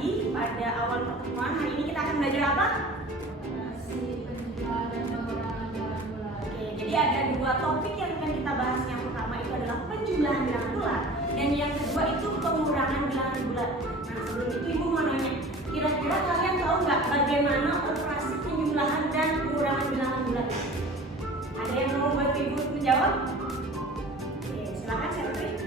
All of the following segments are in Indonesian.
tadi pada awal pertemuan, hari ini kita akan belajar apa? Oke, jadi ada dua topik yang akan kita bahas. Yang pertama itu adalah penjumlahan bilangan bulat, dan yang kedua itu pengurangan bilangan bulat. Nah, sebelum itu Ibu mau nanya, kira-kira kalian tahu nggak bagaimana operasi penjumlahan dan pengurangan bilangan bulat? Ada yang mau bantu Ibu menjawab? Oke, silakan Setri.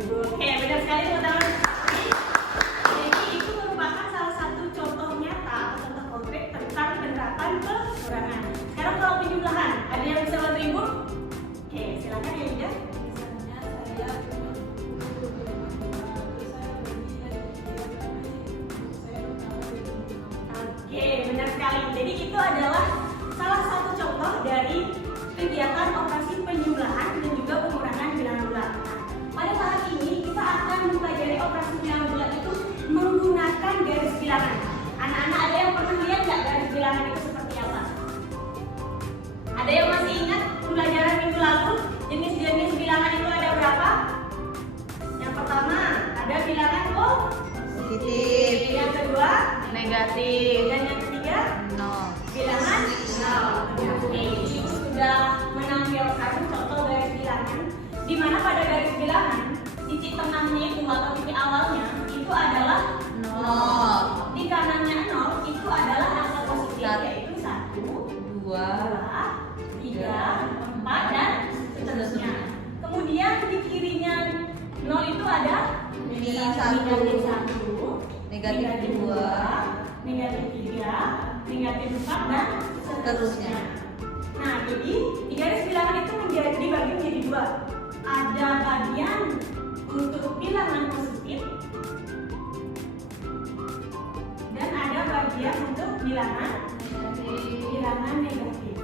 Oke, benar sekali teman-teman. Jadi itu merupakan salah satu contoh nyata atau contoh konkret tentang penerapan pengurangan. Sekarang kalau penjumlahan, ada yang bisa bantu Ibu? Oke, silakan ya Ida. Oke, benar sekali. Jadi itu adalah salah satu contoh dari kegiatan operasi penjumlahan dan juga pengurangan bilangan bulat. Pada saat ini kita akan mempelajari operasi bilangan bulat itu menggunakan garis bilangan. Anak-anak ada yang pernah lihat nggak garis bilangan itu seperti apa? Ada yang masih ingat pembelajaran minggu lalu jenis-jenis bilangan itu ada berapa? Yang pertama ada bilangan positif, yang kedua negatif, dan yang ketiga nol. bilangan nol. Oke, Ibu sudah menampilkan contoh garis bilangan di mana pada garis bilangan titik tengahnya itu atau titik awalnya itu adalah Nol. di kanannya 0 itu adalah angka positif, yaitu 1, 2, 3, 4 dan seterusnya. Kemudian di kirinya 0 itu ada Negatif 1, negatif 2, negatif 3, negatif 4 dan seterusnya. Nah, jadi di garis bilangan itu dibagi menjadi dua. Ada bagian untuk bilangan positif dan ada bagian untuk bilangan negatif.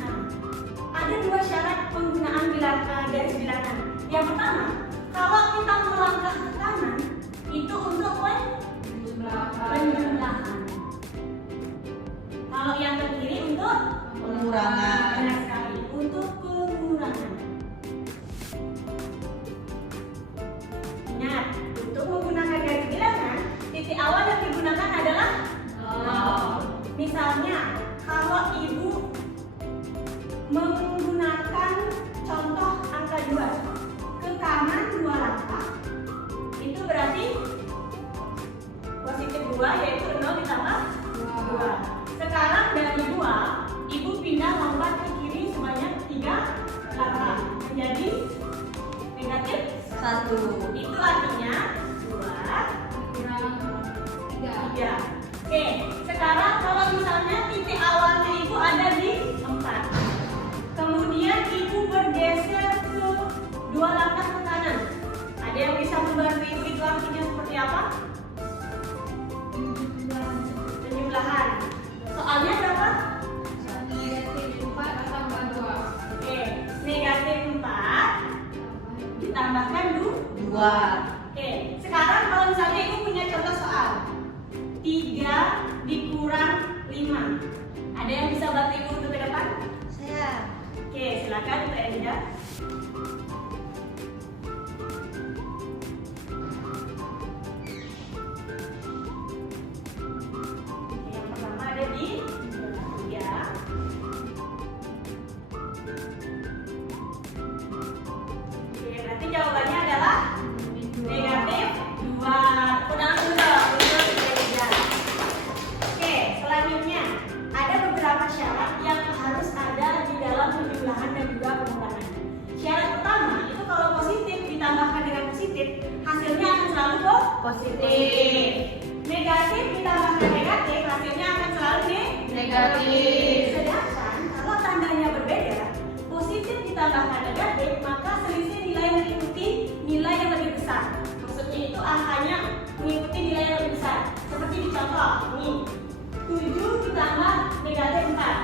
Nah, ada dua syarat penggunaan garis bilangan. Yang pertama, kalau kita melangkah ke kanan itu untuk penjumlahan. Kalau yang ke kiri untuk Pengurangan. Benar sekali, untuk pengurangan. Ingat, untuk menggunakan garis bilangan, titik awal yang digunakan adalah 0. Misalnya, kalau Ibu menggunakan contoh angka 2 ke kanan 2 langkah, itu berarti positif 2 yaitu 0 ditambah 2. Sekarang dari 2, Ibu pindah lompat ke kiri sebanyak 3 langkah menjadi negatif 1. Itu artinya 2 kurang 3. Oke, sekarang kalau misalnya titik awalnya Ibu ada di 4, kemudian Ibu bergeser ke 2 langkah ke kanan, ada yang bisa membantu Ibu itu artinya seperti apa? Penjumlahan. Soalnya berapa? Negatif 4 tambah 2. Oke, negatif 4 ditambahkan 2. 2. Oke, sekarang kalau misalnya Ibu punya contoh soal 3 dikurang 5, ada yang bisa bantu Ibu untuk ke depan? Saya. Oke, silakan Mbak Enda. Yang pertama ada di 3. Oke, berarti jawabannya adalah negatif 2. Udah untuk Enda. Oke, selanjutnya ada beberapa syarat yang harus ada di dalam penjumlahan dan juga pengurangan. Syarat pertama itu kalau positif ditambahkan dengan positif, hasilnya akan selalu positif. Negatif ditambahkan negatif, hasilnya akan selalu Negatif. Sedangkan kalau tandanya berbeda, positif ditambahkan negatif, maka selisih nilai mengikuti nilai yang lebih besar. Maksudnya itu angkanya mengikuti nilai yang lebih besar. Seperti di contoh ini, 7 ditambah negatif 4.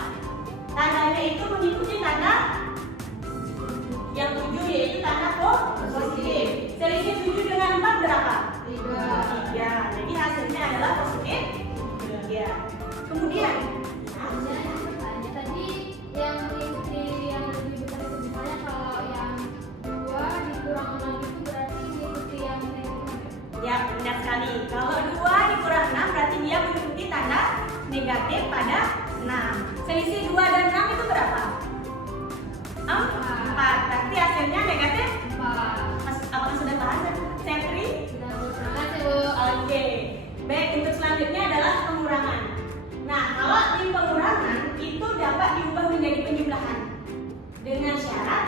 Tandanya itu mengikuti tanda yang 7, yaitu tanda positif. Selisih 7 dengan 4 berapa? 3. Jadi ada 6. Selisih 2 dan 6 itu berapa? 4. Berarti hasilnya negatif 4. Apakah sudah paham, Setri? Sudah, Bu. Terima kasih, Bu. Oke. Baik, untuk selanjutnya adalah pengurangan. Nah, kalau di pengurangan itu dapat diubah menjadi penjumlahan dengan syarat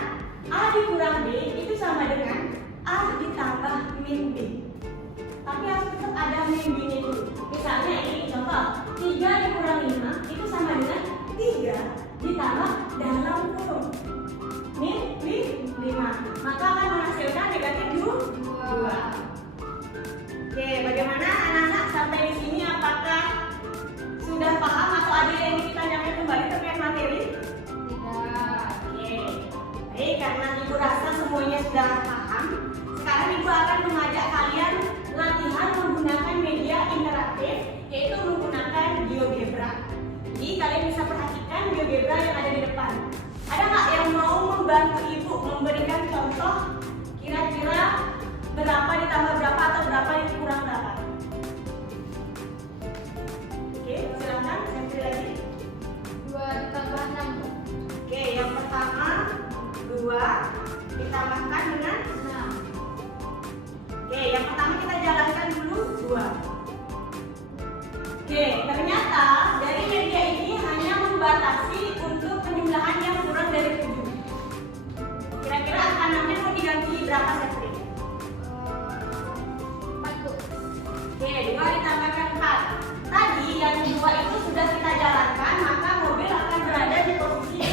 A dikurang B itu sama dengan A ditambah min B. Tapi harus tetap ada min B-nya dulu. Misalnya ini contoh 3 dikurang 5 itu sama dengan 3 ditambah dalam kurung min 5. Maka akan menghasilkan negatif 2. Oke, bagaimana anak-anak sampai di sini? Apakah sudah paham atau ada yang ingin ditanyakan kembali terkait materi? Tidak. Oke, baik, karena ibu rasa semuanya sudah paham. Sekarang ibu akan mengajak kalian latihan menggunakan media interaktif, yaitu menggunakan GeoGebra. Jadi kalian bisa perhatikan GeoGebra yang ada di depan. Ada nggak yang mau membantu ibu memberikan contoh kira-kira berapa ditambah berapa atau berapa dikurang berapa? Oke, silakan. Sentri lagi. 2 ditambah 6, Bu. Oke, yang pertama 2 ditambahkan dengan 6. Oke, yang pertama kita jalankan dulu 2. Oke, ternyata dari media ini hanya membatasi untuk penjumlahan yang kurang dari 7. Kira-kira angka 6-nya mau diganti berapa, Setri? 4, Bu. Oke, 2 ditambahkan 4. Tadi yang 2 itu sudah kita jalankan, maka mobil akan berada di posisi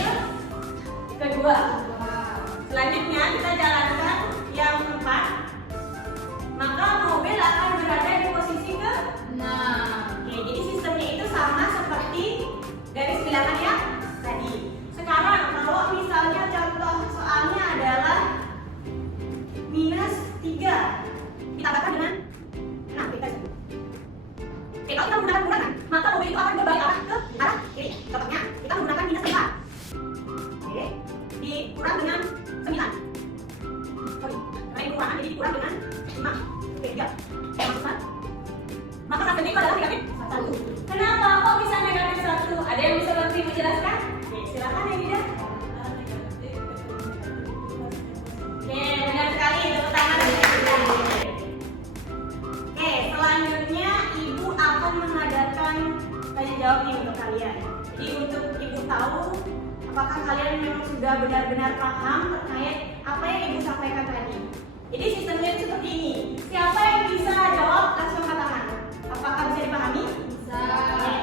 kedua. Selanjutnya kita jalankan yang 4, maka mobil akan berada di posisi ke-6. Oke, jadi sistemnya itu sama seperti garis bilangan yang tadi. Sekarang kalau misalnya contoh soalnya adalah minus 3 ditambahkan dengan 6, kita sebut. Oke, kalau kita menggunakan kurangan, maka mobil itu akan berbalik arah ke arah kiri. Contohnya, kita menggunakan minus 5. Oke, dikurang dengan 9. Sorry, karena ini kurangan, jadi dikurang dengan 5. Oke, 3. Masukkan. Maka hasilnya itu adalah negatif 1. Kenapa kok bisa negatif 1? Ada yang bisa bantu ibu jelaskan? Oke, silakan ya, Dida. Oke, benar sekali. Tepuk tangan dari Dida. Oke, selanjutnya ibu akan mengadakan tanya jawab nih untuk kalian. Jadi untuk ibu tahu apakah kalian memang sudah benar-benar paham terkait apa yang ibu sampaikan tadi. Jadi sistemnya itu seperti ini. Siapa yang bisa jawab langsung angkat tangan. Apakah bisa dipahami? Bisa. Oke.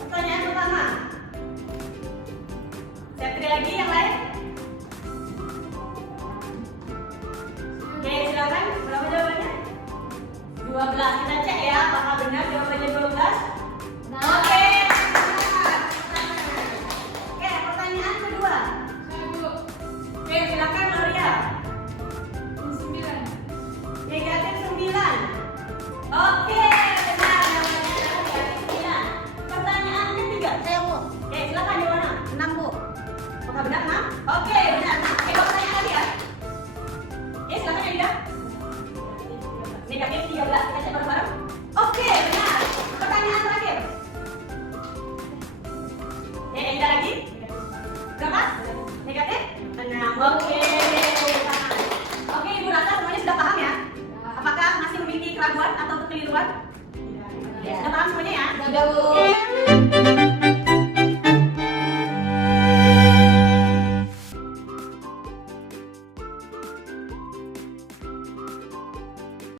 Pertanyaan pertama. Setri lagi yang lain? Oke, silakan. Berapa jawabannya? 12. Kita cek ya apakah benar jawabannya 12. Oke. Oke, pertanyaan kedua. Saya, Bu. Oke, silakan Maria. 9. Negatif 9. Oke, benar jawabannya adalah negatif 9. Pertanyaan ketiga. Saya, Bu. Oke, silakan di mana? 6, Bu. Apakah benar 6? Oke, benar. Oke, pertanyaan lagi ya. Oke, silakan ya Dida. Negatif 13. Kita cek bareng-bareng. Oke, benar. Pertanyaan terakhir. Oke, Dida lagi. Berapa? Negatif 6. Oke. Oke, ibu rasa semuanya sudah paham ya? Apakah masih memiliki keraguan atau kekeliruan? Ya. Sudah paham semuanya ya? Sudah, Bu.